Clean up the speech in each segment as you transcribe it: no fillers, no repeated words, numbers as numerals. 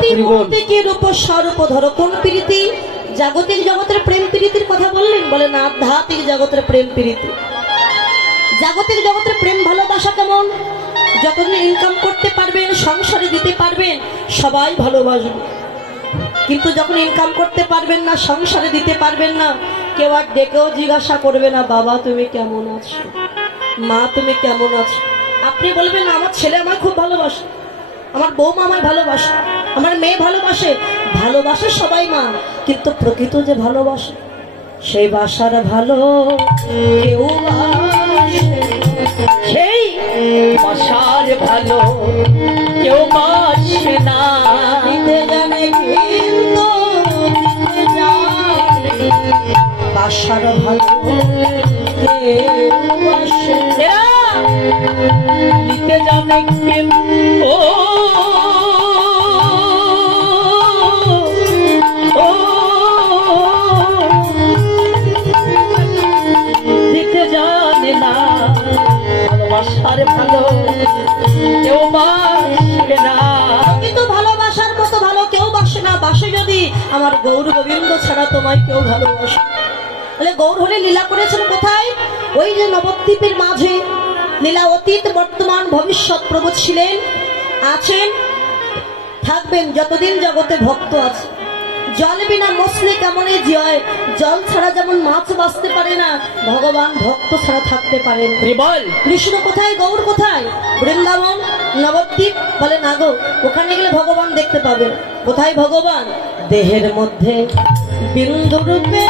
প্রীতি বলতে কি রূপ স্বরূপ ধরো কোন প্রীতি? জাগতিক জগতের প্রেম প্রীতির কথা বললেন? বলেন আধ্যাত্মিক জগতের প্রেম প্রীতি। জাগতিক জগতের প্রেম ভালোবাসা কেমন? যতদিন ইনকাম করতে পারবেন, সংসারে দিতে পারবেন, সবাই ভালোবাসবে। কিন্তু যখন ইনকাম করতে পারবেন না, সংসারে দিতে পারবেন না, কেউ আর ডেকেও জিজ্ঞাসা করবে না বাবা তুমি কেমন আছো, মা তুমি কেমন আছো। আপনি বলবেন আমার ছেলে আমায় খুব ভালোবাসে, আমার বৌমা আমায় ভালোবাসে, আমার মেয়ে ভালোবাসে। ভালোবাসে সবাই মা, কিন্তু প্রকৃত যে ভালোবাসে সেই বাসার ভালো কেউ সেই বাসার ভালো কেউ বাসে না। দিতে জানে কিন্তু দিতে জানে বাসার ভালো কেউ বাসে না। দিতে জানে কিন্তু দিতে জানে না ভালোবাসার ভালো কেউ বাসে না। কিন্তু ভালোবাসার মতো ভালো কেউ বাসে না। বাসে যদি আমার গৌর গোবিন্দ ছাড়া তোমায় কেউ ভালোবাসে। তাহলে গৌর হলে লীলা করেছেন কোথায়? ওই যে নবদ্বীপের মাঝে লীলা অতীত বর্তমান ভবিষ্যৎ প্রভু ছিলেন, আছেন, থাকবেন যতদিন জগতে ভক্ত আছে। জল বিনা মছলি কেমন জয়, জল ছাড়া যেমন মাছ বাঁচতে পারে না, ভগবান ভক্ত ছাড়া থাকতে পারেন। কৃষ্ণ কোথায়, গৌর কোথায়? বৃন্দাবন, নবদ্বীপ। বলে না গো, ওখানে গেলে ভগবান দেখতে পাবেন। কোথায় ভগবান? দেহের মধ্যে বিন্দু রূপে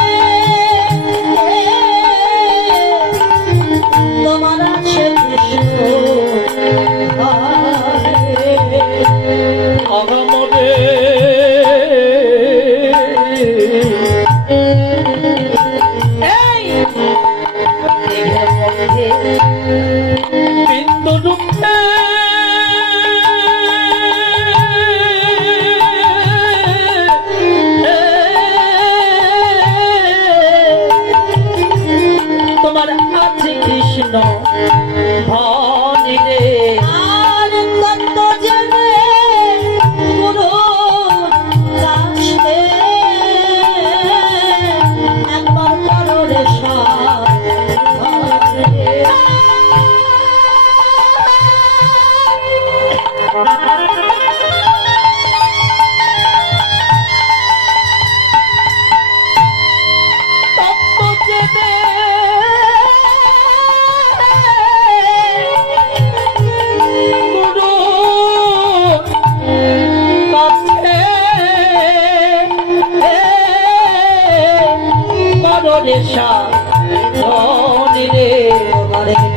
তোমার আছে কৃষ্ণ অগমনে বিন্দু রূপে তোমার আছে কৃষ্ণ ভানি রে। আর কত জেনে গুরু কাছে একবার করো রে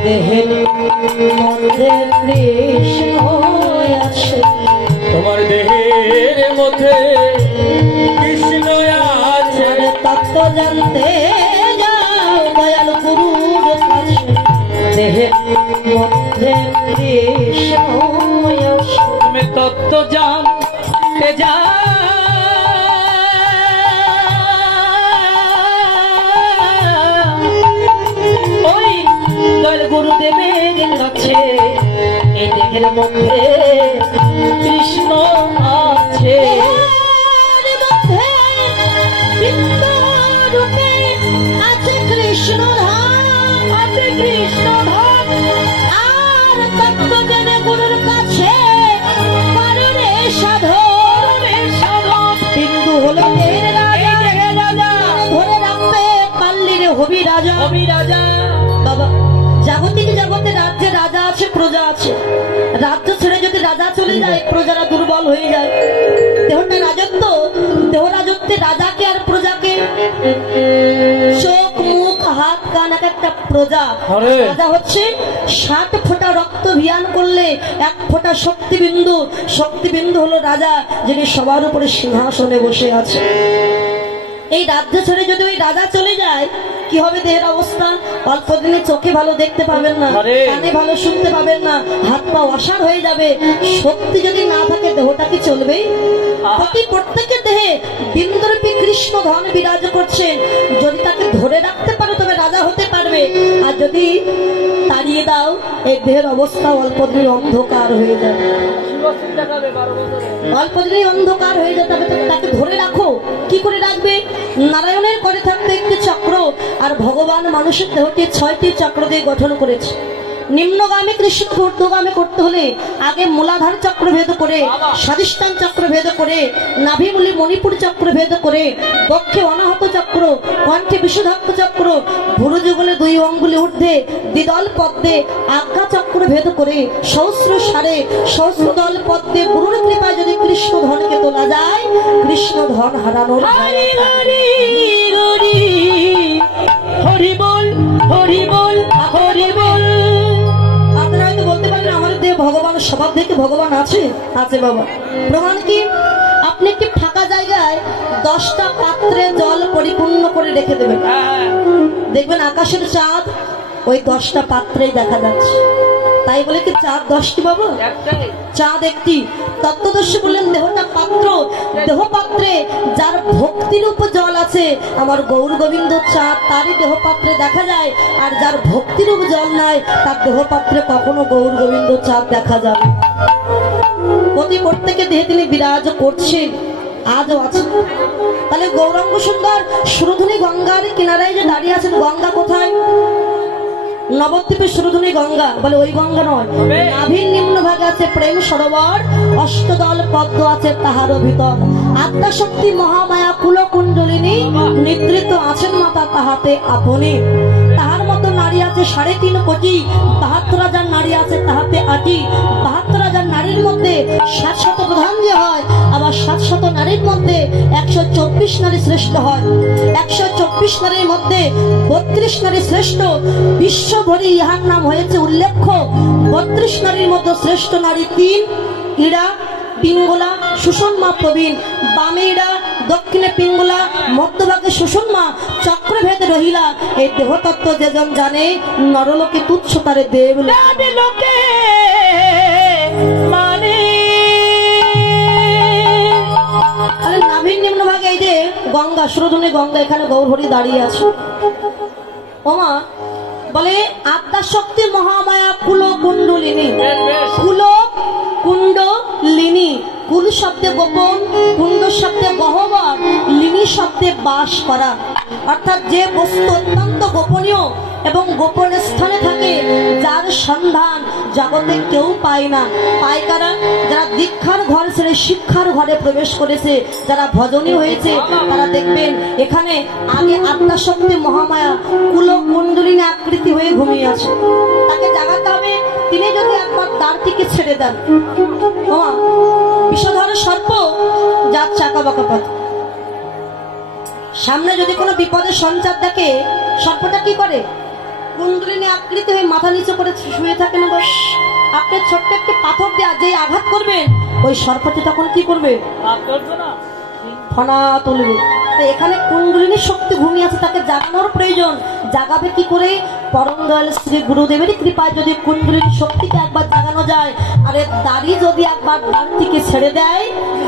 দেহের মধ্যে কৃষ্ণ আছে, তোমার দেহের মধ্যে কৃষ্ণ আছে। তত্ত্ব জানতে যাও দয়াল গুরুর কাছে, দেহের মধ্যে কৃষ্ণ আছে। তুমি তত্ত্ব জানতে যাও গুরুদেবের কাছে, এই দেহের মধ্যে কৃষ্ণ আছে। আছে কৃষ্ণ ধাম, আছে কৃষ্ণ ধাম। আর তত্ত্ব জেনে গুরুর কাছে পারে সাধন, বিন্দু হলো দেহের রাজা, ধরে রাখতে পারলি রে হবি রাজা, হবি রাজা। বাবা জাগতিক জগতে রাজ্যে রাজা আছে, প্রজা আছে। রাজ্য ছেড়ে যদি রাজা চলে যায়, প্রজারা দুর্বল হয়ে যায়। দেহটা রাজত্ব, দেহ রাজত্বে রাজাকে আর প্রজাকে, চোখ মুখ হাত কান এক একটা প্রজা। রাজা হচ্ছে 60 ফোঁটা রক্ত ভিয়ান করলে 1 ফোঁটা শক্তিবিন্দু। শক্তিবিন্দু হলো রাজা, যিনি সবার উপরে সিংহাসনে বসে আছে। এই রাজ্য ছেড়ে যদি ওই রাজা চলে যায়, কি হবে দেহের অবস্থা? অল্প দিনে চোখে ভালো দেখতে পাবেন না, কানে ভালো শুনতে পাবেন না, হাত পা অসাড় হয়ে যাবে। শক্তি যদি না থাকে দেহটা কি চলবে? প্রত্যেকের দেহে বিন্দুরূপী কৃষ্ণ ধন বিরাজ করছেন। যদি তাকে ধরে রাখতে পারো তবে রাজা হতে পারবে, আর যদি তাড়িয়ে দাও এই দেহের অবস্থা অল্প দিনে অন্ধকার হয়ে যাবে। অল্প দিনেই অন্ধকার হয়ে যেতে হবে, তাকে ধরে রাখো। কি করে রাখবে? নারায়ণের করে থাকতে একটি চক্র, আর ভগবান মানুষের দেহকে 6টি চক্র দিয়ে গঠন করেছে। নিম্নগামী কৃষ্ণ ঊর্ধ্বগামী করতে হলে আগে মূলাধার চক্র ভেদ করে, স্বাধিষ্ঠান চক্র ভেদ করে, নাভিমূলি মণিপুর চক্র ভেদ করে, বক্ষে অনাহত চক্র, কণ্ঠে বিশুদ্ধাক্ষ চক্র, ভুরুযুগলে 2 অঙ্গুলি ঊর্ধ্বে দ্বিদল পদ্মে আজ্ঞা চক্র ভেদ করে, সহস্র সারে সহস্রদল পদ্মে গুরুর কৃপায় যদি কৃষ্ণ ধনকে তোলা যায়, কৃষ্ণ ধন হারানোর হরি হরি হরি হরি বল হরি বল হরি বল। আপনারা হয়তো বলতে পারেন আমাদের দেহে ভগবান, স্বভাব থেকে ভগবান আছে। আছে বাবা। প্রমাণ কি? আপনি একটি ফাঁকা জায়গায় 10টা পাত্রে জল পরিপূর্ণ করে রেখে দেবেন, দেখবেন আকাশের চাঁদ ওই 10টা পাত্রেই দেখা যাচ্ছে। তাই বলে কি চাঁদ 10টি বাবা? চাঁদ একটি। তত্ত্বদর্শী বললেন দেহটা পাত্র, দেহ পাত্রে যার ভক্তিরূপ জল আছে, আমার গৌর গোবিন্দ চাঁদ তারই দেহ পাত্রে দেখা যায়। আর যার ভক্তিরূপ জল নাই, তার দেহ পাত্রে কখনো গৌর গোবিন্দ চাঁদ দেখা যাবে। প্রতি প্রত্যেকে দেহে তিনি বিরাজ করছেন, আজও আছে। তাহলে গৌরাঙ্গ সুন্দর সুরধুনী গঙ্গার কিনারায় যে দাঁড়িয়ে আছেন, গঙ্গা কোথায়? নবদ্বীপের সুরধুনী গঙ্গা। বলে ওই গঙ্গা নয়, নাভির নিম্ন ভাগে আছে প্রেম সরোবর, অষ্টদল পদ্ম আছে তাহারও ভিতর। আদ্যাশক্তি মহামায়া কুলকুণ্ডলিনী, নিদ্রিত আছেন মাতা তাহাতে আপনি। তাহার মতো নারী আছে 3.5 কোটি, 72 হাজার নারী আছে তাহাতে 8টি। 72 হাজার নারীর মধ্যে 700 প্রধান যে হয়, আবার 700 নারীর মধ্যে 124 নারী শ্রেষ্ঠ হয়। 124 নারীর মধ্যে 32 নারী শ্রেষ্ঠ। বিশ্বভরি ইহার নাম হয়েছে উল্লেখ্য। 32 নারীর মধ্যে শ্রেষ্ঠ নারী 3, ইড়া, পিঙ্গলা, সুষমা, প্রবীণ। বামে ইড়া, দক্ষিণে পিঙ্গলা, মধ্যভাগে সুষমা, চক্রভেদে রহিলা। এই দেহতত্ত্ব যেজন জানে, নরলোকে তুচ্ছ তারে দেব লোকে মানে। আরে নাভির নিম্ন ভাগে এই যে গঙ্গা, সুরধুনী গঙ্গা, এখানে গৌরহরি দাঁড়িয়ে আছে। ওমা বলে আদ্যাশক্তি মহামায়া কুল কুণ্ডলিনী। কুল কুণ্ডলিনী, কুল শব্দে গোপন, কুণ্ড শব্দে গহ্বর, লিনী শব্দে বাস করা। অর্থাৎ যে বস্তু অত্যন্ত গোপনীয় এবং গোপন স্থানে থাকে, যার সন্ধান জগতে কেউ পায় না। পায় কারা? যারা দীক্ষার ঘর ছেড়ে শিক্ষার ঘরে প্রবেশ করেছে, যারা ভজনী হয়েছে, তারা দেখবেন এখানে আগে আদ্যাশক্তি মহামায়া কুল কুণ্ডলিনী আকৃতি হয়ে ঘুমিয়ে আছে। তাকে জাগাতে হবে। তিনি যদি একবার দ্বার থেকে ছেড়ে দেন, বিষধর সর্প যার চাকা বাঁকা পথ, সামনে যদি কোনো বিপদের সঞ্চার দেখে, সর্পটা কি করে? কুণ্ডলিনী আকৃতি হয়ে মাথা নিচু করে শুয়ে থাকে না? আপনি ছোট্ট একটি পাথর দিয়ে যে আঘাত করবেন, ওই সর্পটি তখন কি করবে? ফনা তুলবে। তাই এখানে কুণ্ডলিনীর শক্তি ঘুমিয়ে আছে, তাকে জাগানোর প্রয়োজন। জাগাবে কি করে? পরম দয়াল শ্রী গুরুদেবের কৃপায় যদি কুণ্ডলিনীর শক্তিকে একবার জাগানো যায়, আর এর দাড়ি যদি একবার দ্বার থেকে ছেড়ে দেয়,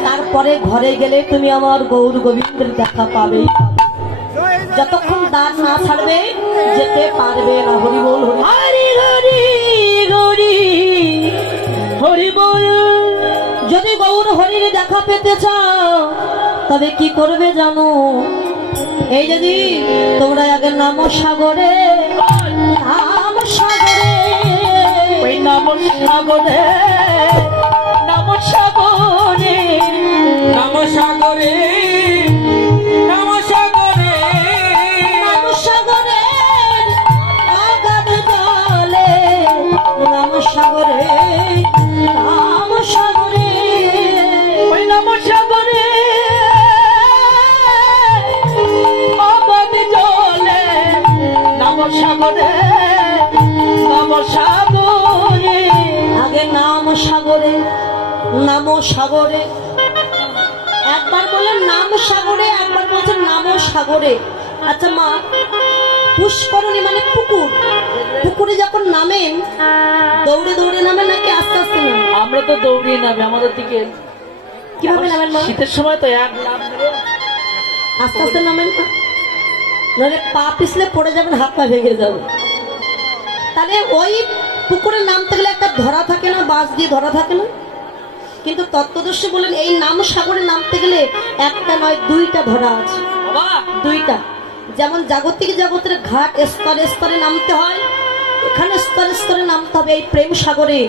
তারপরে ঘরে গেলে তুমি আমার গৌর গোবিন্দের দেখা পাবেই। যতক্ষণ দ্বার না ছাড়বে যেতে পারবে না। হরি বল হরি হরি হরি হরি বল। যদি গৌর হরির দেখা পেতে চাও, তবে কি করবে জানো? এই যদি তোমরা আগে নাম সাগরে, নাম সাগরে, ওই নাম সাগরে, নাম সাগরে, নাম সাগরে, নাম সাগরে, নাম সাগরে অগাধ জলে, নাম সাগরে, নাম সাগরে, ওই নাম সাগরে অগাধ জলে, নাম সাগরে, নাম সাগরে। আগে নাম সাগরে, নাম সাগরে। একবার বলেন নাম সাগরে, একবার বলছেন নাম সাগরে। আচ্ছা মা, পুষ্করণী মানে পুকুর, পুকুরে যখন নামেন দৌড়ে দৌড়ে নামেন নাকি আস্তে আস্তে নামেন? আমরা তো দৌড়িয়ে নামে, আমাদের দিকে কিভাবে নামেন মা? শীতের সময় তো এক নাম আস্তে আস্তে নামেন না, নাহলে পা পিছলে পড়ে যাবেন, হাত পা ভেঙে যাবে। তাহলে ওই পুকুরে নামতে গেলে একটা ধরা থাকে না, বাঁশ দিয়ে ধরা থাকে না? কিন্তু তত্ত্বদর্শী বলেন এই নাম সাগরে নামতে গেলে একটা নয় দুইটা ধরা আছে, বাবা দুইটা। যেমন জাগতিক জগতের ঘাট স্তরে স্তরে নামতে হয়, এখানে স্তরে স্তরে নামতে হবে এই প্রেম সাগরে।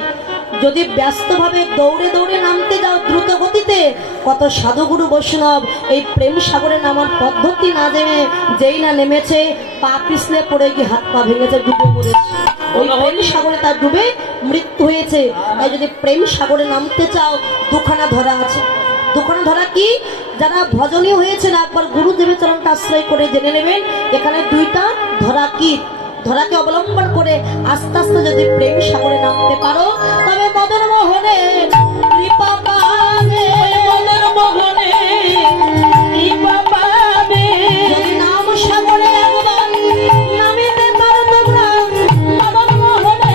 যদি ব্যস্তভাবে দৌড়ে দৌড়ে নামতে যাও দ্রুত গতিতে, কত সাধুগুরু বৈষ্ণব এই প্রেম সাগরে নামার পদ্ধতি না জেনে যেই না নেমেছে, পা পিছলে পড়ে গিয়ে হাত পা ভেঙেছে, ডুবে মরেছে। ওই প্রেম সাগরে তার ডুবে মৃত্যু হয়েছে। তাই যদি প্রেম সাগরে নামতে চাও দুখানা ধরা আছে। দুখানা ধরা কি? যারা ভজনীয় হয়েছে না একবার গুরুদেবের চরণটা আশ্রয় করে জেনে নেবেন এখানে দুইটা ধরা কি। ধরাকে অবলম্বন করে আস্তে আস্তে যদি প্রেম সাগরে নামতে পারো তবে মদন মোহনে কৃপা পাবে, মদন মোহনে কৃপা পাবে। যদি নাম সাগরে একবার নামিতে পারো তোমরা মদন মোহনে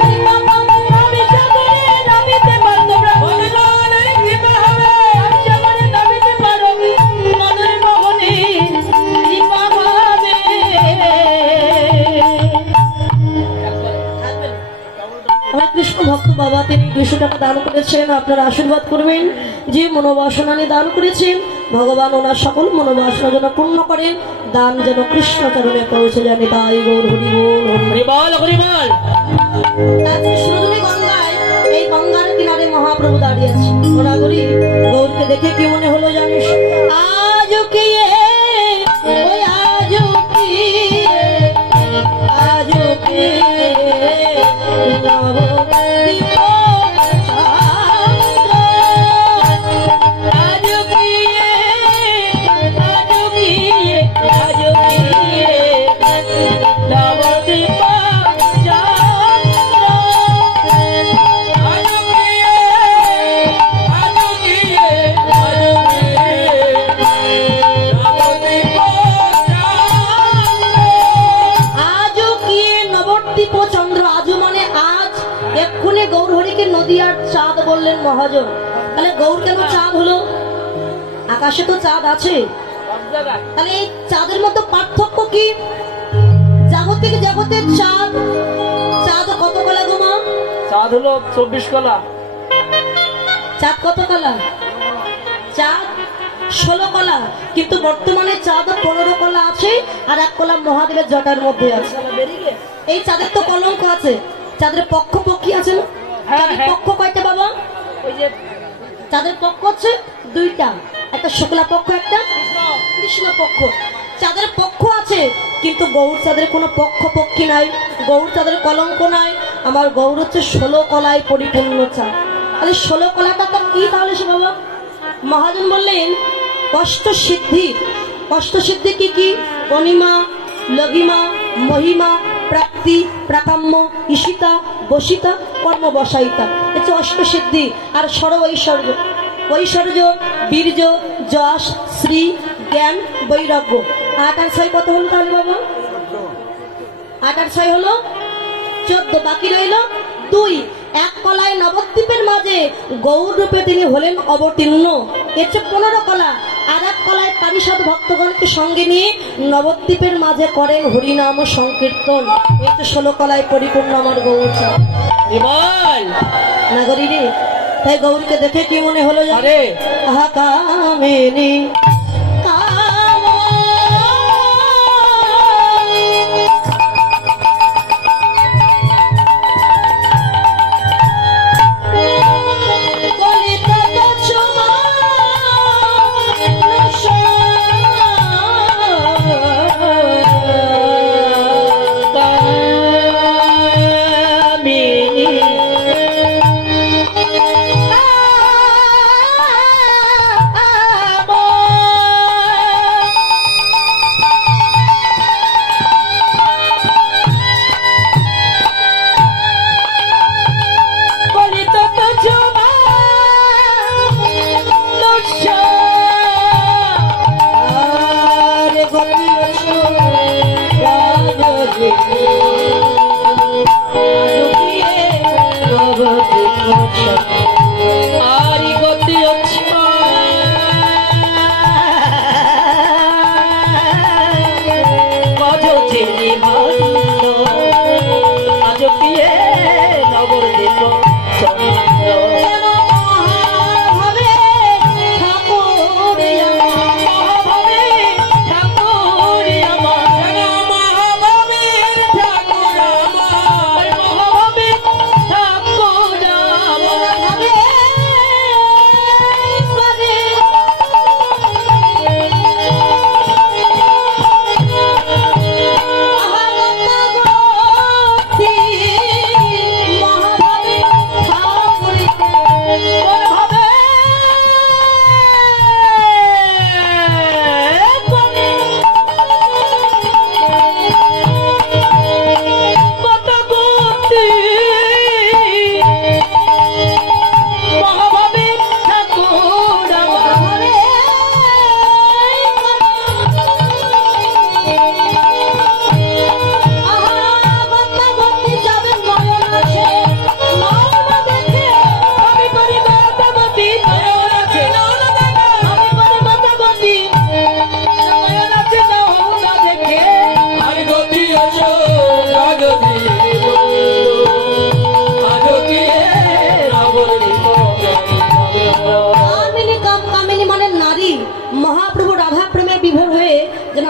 কৃপা পাবে। আমি সাগরে নামিতে পারো তোমরা, মদন মোহনে কৃপা হবে। আমি সাগরে নামিতে পারো, মদন মোহনে কৃপা পাবে। আমার কৃষ্ণ ভক্ত বাবা তিনি 200 টাকা দান করেছেন, আপনারা আশীর্বাদ করবেন। যে মনোবাসনা নিয়ে দান করেছেন ভগবান ওনার সকল মনোবাসনা যেন পূর্ণ করেন, দান যেন কৃষ্ণ চরণে পৌঁছে যান। তাই গৌর হরি বল হরি বল। হরি বল হরি বল। তারপরে সুরধুনী গঙ্গায়, এই গঙ্গার কিনারে মহাপ্রভু দাঁড়িয়ে আছে। ওরা করি গৌরকে দেখে কি মনে হলো জানিস? আজ কি ওই আজ কি আজ কি নবদ্বীপ চন্দ্র, আজ গিয়ে আজ গিয়ে আজ গিয়ে নবদ্বীপ চন্দ্র, আজ গিয়ে আজ গিয়ে আজ গিয়ে নবদ্বীপ চন্দ্র। আজও কি নবদ্বীপ চন্দ্র, আজও মানে আজ। এক্ষুনি গৌর হরিকে নদী আর চাঁদ বললেন মহাজন। তাহলে গৌর কেন চাঁদ হলো? আকাশে তো চাঁদ আছে, সব জায়গায় তাহলে এই চাঁদের মধ্যে পার্থক্য কি? জাগতিক জগতের চাঁদ, চাঁদ কত কলা গোমা? চাঁদ হলো 24 কলা। চাঁদ কত কলা? চাঁদ 16 কলা, কিন্তু বর্তমানে চাঁদ 15 কলা আছে, আর 1 কলা মহাদেবের জটার মধ্যে আছে। এই চাঁদের তো কলঙ্ক আছে, চাঁদের পক্ষ পক্ষী আছে না? হ্যাঁ, চাঁদের হ্যাঁ। পক্ষ কয়টা বাবা? ওই যে চাঁদের পক্ষ হচ্ছে দুইটা, একটা শুক্লা পক্ষ একটা কৃষ্ণ পক্ষ। চাঁদের পক্ষ আছে কিন্তু গৌর চাঁদের কোনো পক্ষ পক্ষী নাই, গৌর চাঁদের কলঙ্ক নাই। আমার গৌর হচ্ছে 16 কলায় পরিপূর্ণ চাঁদ। তাহলে 16 কলাটা তো কি তাহলে সে বাবা? মহাজন বললেন কষ্ট সিদ্ধি। কষ্ট সিদ্ধি কি কি? অনিমা, লঘিমা, মহিমা, প্রাপ্তি, প্রাকাম্য, ঈশিতা, বসিতা, কর্ম বসাইতা, হচ্ছে অষ্টসিদ্ধি। আর সর ঐশ্বর্য, ঐশ্বর্য, বীর্য, যশ, শ্রী, জ্ঞান, বৈরাগ্য। 8 আর 6 কত হলো তাহলে বাবা? 8 আর 6 হলো 14, বাকি রইল 2। 1 কলায় নবদ্বীপের মাঝে গৌর রূপে তিনি হলেন অবতীর্ণ, এর চেয়ে 15 কলা। আর 1 কলায় পারিষদ ভক্তগণকে সঙ্গে নিয়ে নবদ্বীপের মাঝে করেন হরিনাম সংকীর্তন। এই তো 16 কলায় পরিপূর্ণ আমার গৌর চাঁদ। বল নাগরী রে, তাই গৌরীকে দেখে কি মনে হলো জানে? আরে আহা কামিনী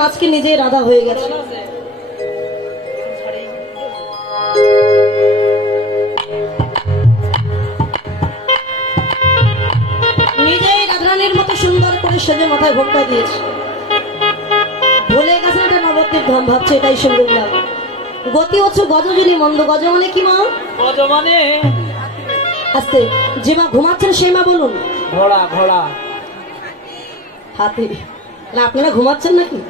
আজকে নিজেই রাধা হয়ে গেছে। নিজেই রাধারানীর মতো সুন্দর করে সেজে মাথায় ঘোমটা দিয়েছে। ভুলে গেছে এটা নবদ্বীপ ধাম, ভাবছে এটাই সুন্দর লাগে। গতি হচ্ছে গজজুলি মন্দ। গজ মানে কি মা? গজ মানে আস্তে, যে মা ঘুমাচ্ছেন সেই মা বলুন। ঘোড়া, ঘোড়া। হাতি না, আপনারা ঘুমাচ্ছেন নাকি?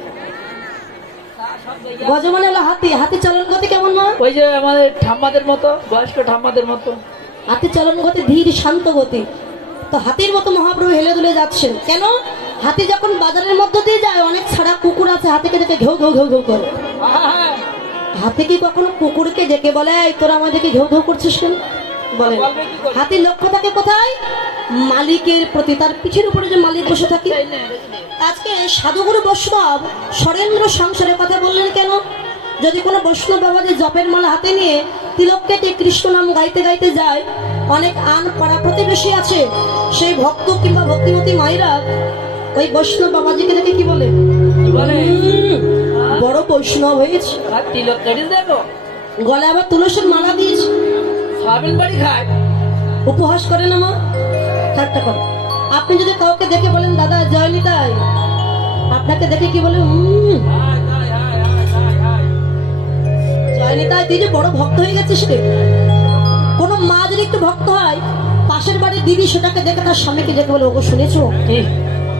গজ মানে হলো হাতি। হাতি চলন গতি কেমন মা? ওই যে আমাদের ঠাম্মাদের মতো, বয়স্ক ঠাম্মাদের মতো। হাতি চলন গতি ধীর শান্ত গতি। তো হাতির মতো মহাপ্রভু হেলে দুলে যাচ্ছেন। কেন? হাতি যখন বাজারের মধ্যে দিয়ে যায়, অনেক ছাড়া কুকুর আছে হাতিকে দেখে ঘেউ ঘেউ ঘেউ ঘেউ করে। হাতি কি কখনো কুকুরকে ডেকে বলে এই তোরা আমাদেরকে ঘেউ ঘেউ করছিস কেন? বলেন। হাতির লক্ষ্য থাকে কোথায়? মালিকের প্রতি। তার পিঠের উপরে যে মালিক বসে থাকে। আজকে সাধুগুরু বৈষ্ণব সরেন্দ্র সংসারের কথা বললেন কেন? যদি কোনো বৈষ্ণব বাবা যে জপের মালা হাতে নিয়ে তিলক কেটে কৃষ্ণ নাম গাইতে গাইতে যায়, অনেক আন পাড়া প্রতিবেশী আছে, সেই ভক্ত কিংবা ভক্তিমতী মায়েরা ওই বৈষ্ণব বাবাজিকে দেখে কি বলে? বড় বৈষ্ণব হয়েছে। তিলক কেটে দেখো, গলায় আবার তুলসীর মালা দিয়েছে। সয়াবিন বাড়ি খায়। উপহাস করে না মা, ঠাট্টা করে। আপনি যদি কাউকে দেখে বলেন দাদা জয় নিতাই, আপনাকে দেখে কি বলে? জয় নিতাই, তুই যে বড় ভক্ত হয়ে গেছিস রে। কোন মা যদি একটু ভক্ত হয়, পাশের বাড়ির দিদি সেটাকে দেখে তার স্বামীকে দেখে বলে ওগো শুনেছো,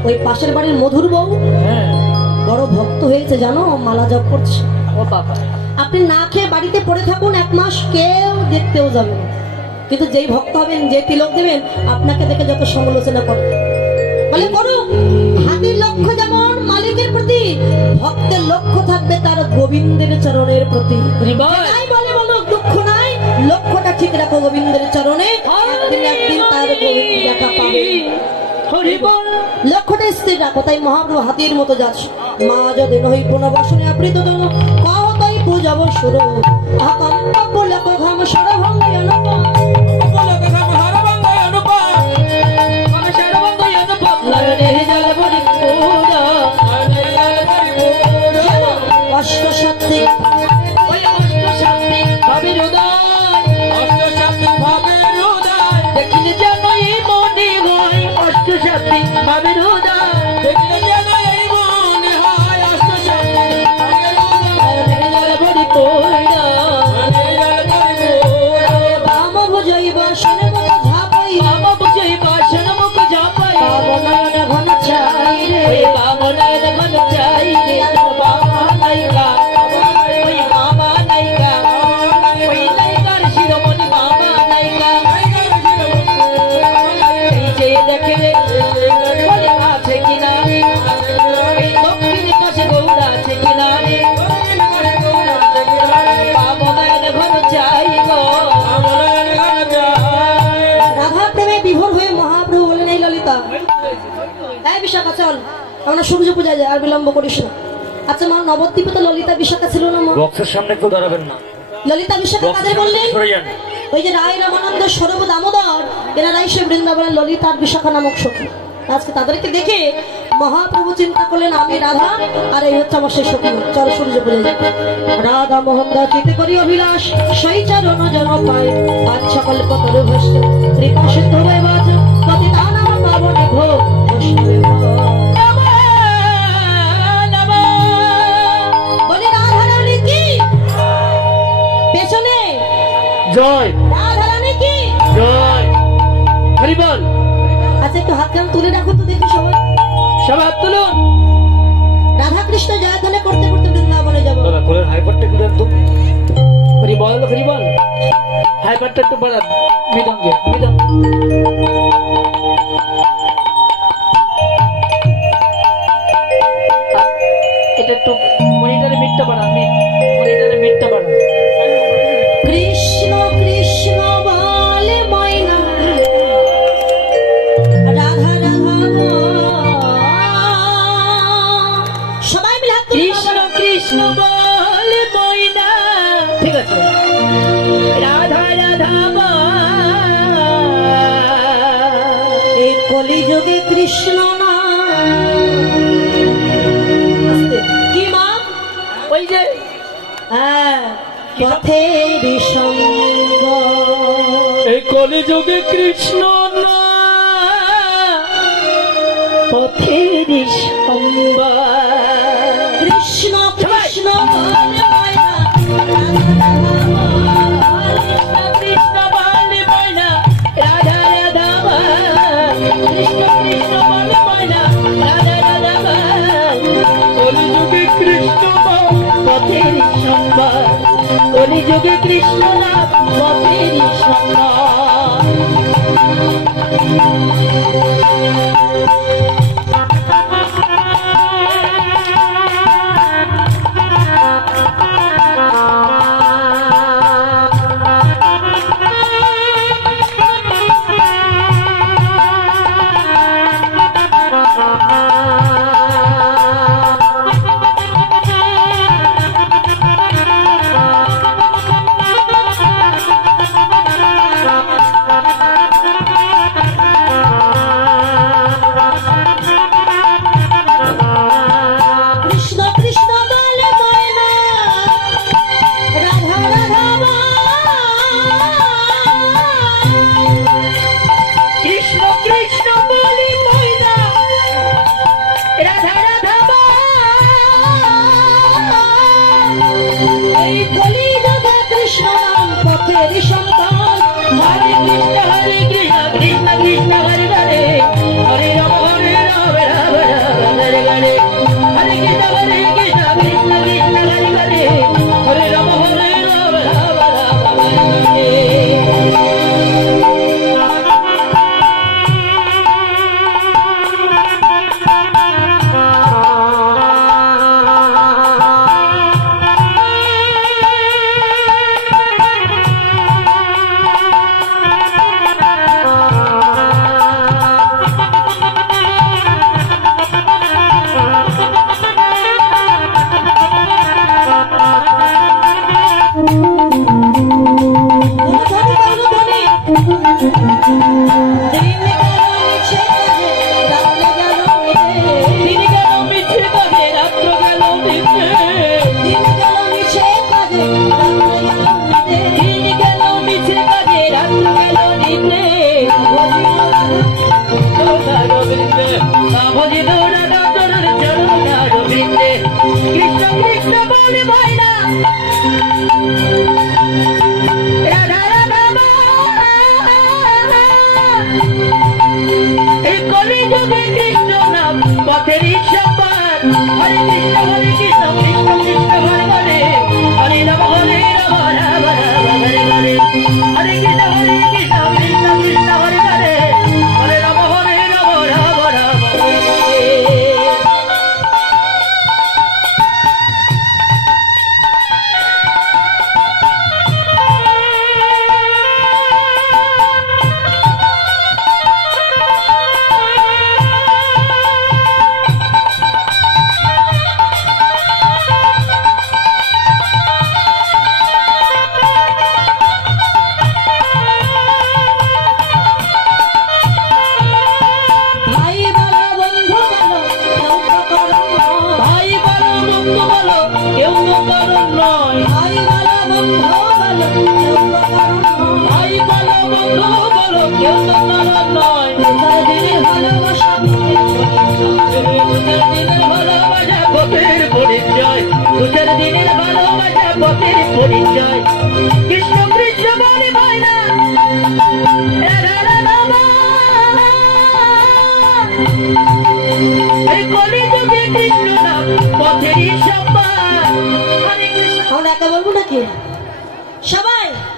ওই পাশের বাড়ির মধুর বউ বড় ভক্ত হয়েছে জানো, মালা জপ করছে। ও বাবা, আপনি না খেয়ে বাড়িতে পড়ে থাকুন, 1 মাস কেউ দেখতেও যাবে না। কিন্তু যেই ভক্ত হবেন, যে তিলক দেবেন, আপনাকে দেখে যত সমালোচনা করবে বলে করুক। হাতির লক্ষ্য যেমন মালিকের প্রতি, ভক্তের লক্ষ্য থাকবে তার গোবিন্দের চরণের প্রতি। তাই বলে বলো দুঃখ নাই, লক্ষ্যটা ঠিক রাখো গোবিন্দের চরণে, একদিন তার গোবিন্দ দেখা পাবে। লক্ষ্যটা স্থির রাখো। তাই মহাপ্রভু হাতির মতো যাচ্ছে। মা যদি নহি পুনর্বাসনে আবৃত দন কহ তাই পূজাব সুর আকান্ত লোক ঘাম সরভঙ্গে অনুপম অষ্টশক্তি দেখিলে যেন এই মনে হয় অষ্টশক্তি ভাবের উদয়। দেখিলে যেন এই মনে হয় অষ্টশক্তি ভাবের উদয়। বড়ি পড়া বাম ভুজৈব সনমুখ ঝাপাই, বাম বুঝাই বাসন মুখ ঝাপাই, বাবনয়ন ঘন চাই রে, বামনয়ন ঘন চাই রে। বাবা নাইকা, ওই বাবা নাইকা, ওই নাইকার শিরোমণি বাবা নাইকা। এই যে দেখে বলে আছে কিনা, এই দক্ষিণ পাশে গৌড় আছে কিনা রে। বামনয়ন ঘন চাই গো, রাধা প্রেমে বিভোর হয়ে মহাপ্রভু বলেন এই ললিতা, এই বিশাখা চল আমরা সূর্য পূজায় যাই, আর বিলম্ব করিস না। আচ্ছা মা, নবদ্বীপে তো ললিতা বিশাখা ছিল না মা? বক্সের সামনে একটু দাঁড়াবেন না। ললিতা বিশাখা কাদের বললেন? সরে যান। ওই যে রায় রামানন্দ সৌরভ দামোদর, এনারাই সে বৃন্দাবনের ললিতা আর বিশাখা নামক সখী। আজকে তাদেরকে দেখে মহাপ্রভু চিন্তা করলেন আমি রাধা আর এই হচ্ছে আমার সেই সখী। চল সূর্য পূজায় যাই। রাধা মোহন দাচিতে করি অভিলাষ, সেই চরণ জন পায় আজ সকল কতর ভস্য কৃপা সিদ্ধ হয়ে বাজ পতি দানব পাবনে ভো বৈষ্ণবে বলি রাধা রানী কি পেছনে, জয় রাধা রানী কি জয় হরি বল। আচ্ছা একটু হাত কান তুলে রাখো তো দেখি সবাই। সবাই হাত তুলুন। রাধা কৃষ্ণ জয়ধ্বনি করতে করতে বৃন্দাবনে যাবো। দাদা কোলের হাইপারটা একটু দেন তো। হরি বল, হরি বল। হাইপারটা একটু বাড়ান, মৃদঙ্গে মৃদঙ্গ। এটা একটু মনিটরে মিটটা বাড়ান, মনিটরে মিটটা বাড়ান। কৃষ্ণ কৃষ্ণ বলে ময়না, রাধা রাধা সবাই মিলে হাত তুলে কৃষ্ণ কৃষ্ণ বলে ময়না, ঠিক আছে। রাধা রাধা এই কলিযুগে কৃষ্ণ না কি এই যে পথের সঙ্গ এই কলিযুগে কৃষ্ণ না পথের সঙ্গ কৃষ্ণ কৃষ্ণ বলে ময়না কৃষ্ণ বলে ময়না রাধা রাধা কৃষ্ণ কৃষ্ণ বলে ময়না রাধা রাধা কলিযুগে কৃষ্ণ পথের সঙ্গ কলিযুগে কৃষ্ণ না পথের সঙ্গ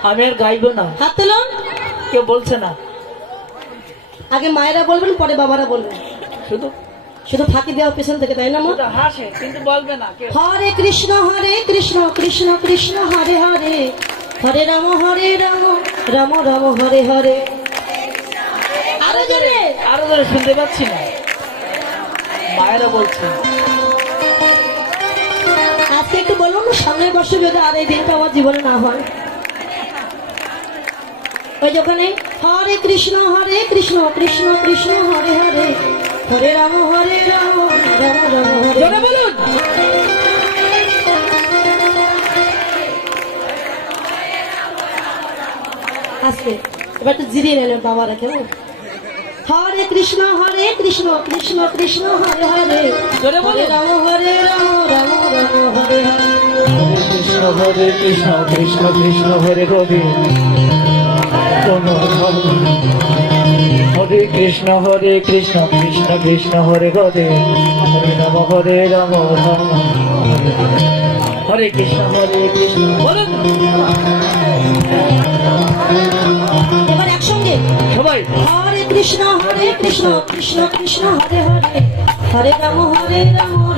আমি আর গাইবো না। হাত তুলুন। কেউ বলছে না, আগে মায়েরা বলবেন পরে বাবারা বলবেন। শুধু শুধু ফাঁকি দেওয়া পেছন থেকে, তাই না? হাসে কিন্তু বলবে না। হরে কৃষ্ণ কৃষ্ণ কৃষ্ণ হরে হরে, হরে রাম রাম রাম হরে হরে। আরো জোরে শুনতে পাচ্ছি না, মায়েরা বলছে। আজকে একটু বলুন, সামনের বর্ষে যদি আর এই দিনটা আমার জীবনে না হয়। ওই যখন হরে কৃষ্ণ কৃষ্ণ কৃষ্ণ হরে হরে, হরে রাম রাম রাম হরে। বলুন গেছে, এবার একটু জিরিয়ে নিলেন বাবারা কেমন। হরে কৃষ্ণ কৃষ্ণ কৃষ্ণ হরে হরে, জোরে বলো। হরে রাম রাম রাম হরে হরে। হরে কৃষ্ণ কৃষ্ণ কৃষ্ণ হরে হরে, হরে কৃষ্ণ কৃষ্ণ কৃষ্ণ হরে হরে, হরে রাম রাম হরে হরে। হরে কৃষ্ণ বলুন এবার একসঙ্গে সবাই হরে কৃষ্ণ কৃষ্ণ কৃষ্ণ হরে হরে, হরে রাম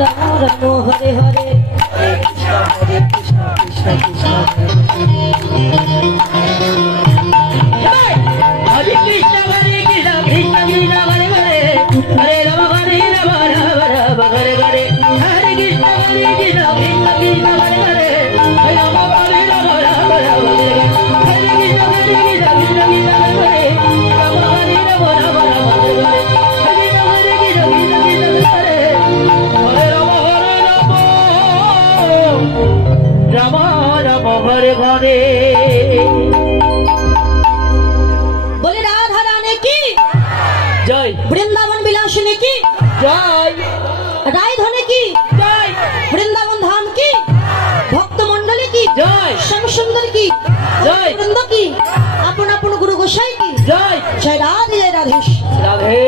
রাম রাম হরে হরে। হরে কৃষ্ণ কৃষ্ণ কৃষ্ণ হরে কৃষ্ণ কৃষ্ণ কৃষ্ণ হরে হরে, হরে রাম রাম রাম হরে হরে। হরে কৃষ্ণ কৃষ্ণ কৃষ্ণ কৃষ্ণ হরে হরে, হরে রাম রাম রাম রাম হরে হরে। হরে কৃষ্ণ কৃষ্ণ কৃষ্ণ কৃষ্ণ হরে হরে, রাম রাম রাম রাম হরে হরে। হরে কৃষ্ণ কৃষ্ণ কৃষ্ণ কৃষ্ণ হরে হরে, হরে রাম রাম হরে হরে। বলে রাধা রানী কি, জয় বৃন্দাবন বিলাসিনী কি, জয় রায় ধনে কি, জয় বৃন্দাবন ধাম কি, ভক্ত মন্ডলী কি, জয় শ্যাম সুন্দর কি, জয়। বৃন্দ কি, আপন আপন গুরু গোসাই কি। জয় জয় রাধে জয় রাধেশ। রাধে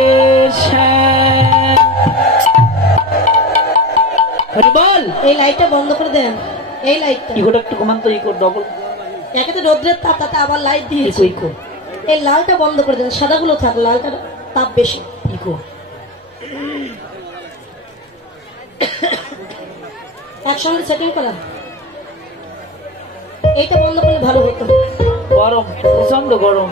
শ্যাম। হরি বল। এই লাইটটা বন্ধ করে দেন, এই লাইটটা। ইকোটা একটু কমান তো, ইকো ডবল একে তো রোদ্রের তাপ, তাতে আবার লাইট ইকো দিয়েছে। ইকো এই লালটা বন্ধ করে দেন, সাদাগুলো থাক, লালটার তাপ বেশি। ইকো। একসঙ্গে সেটিং করা, এইটা বন্ধ করলে ভালো হতো। গরম, প্রচন্ড গরম।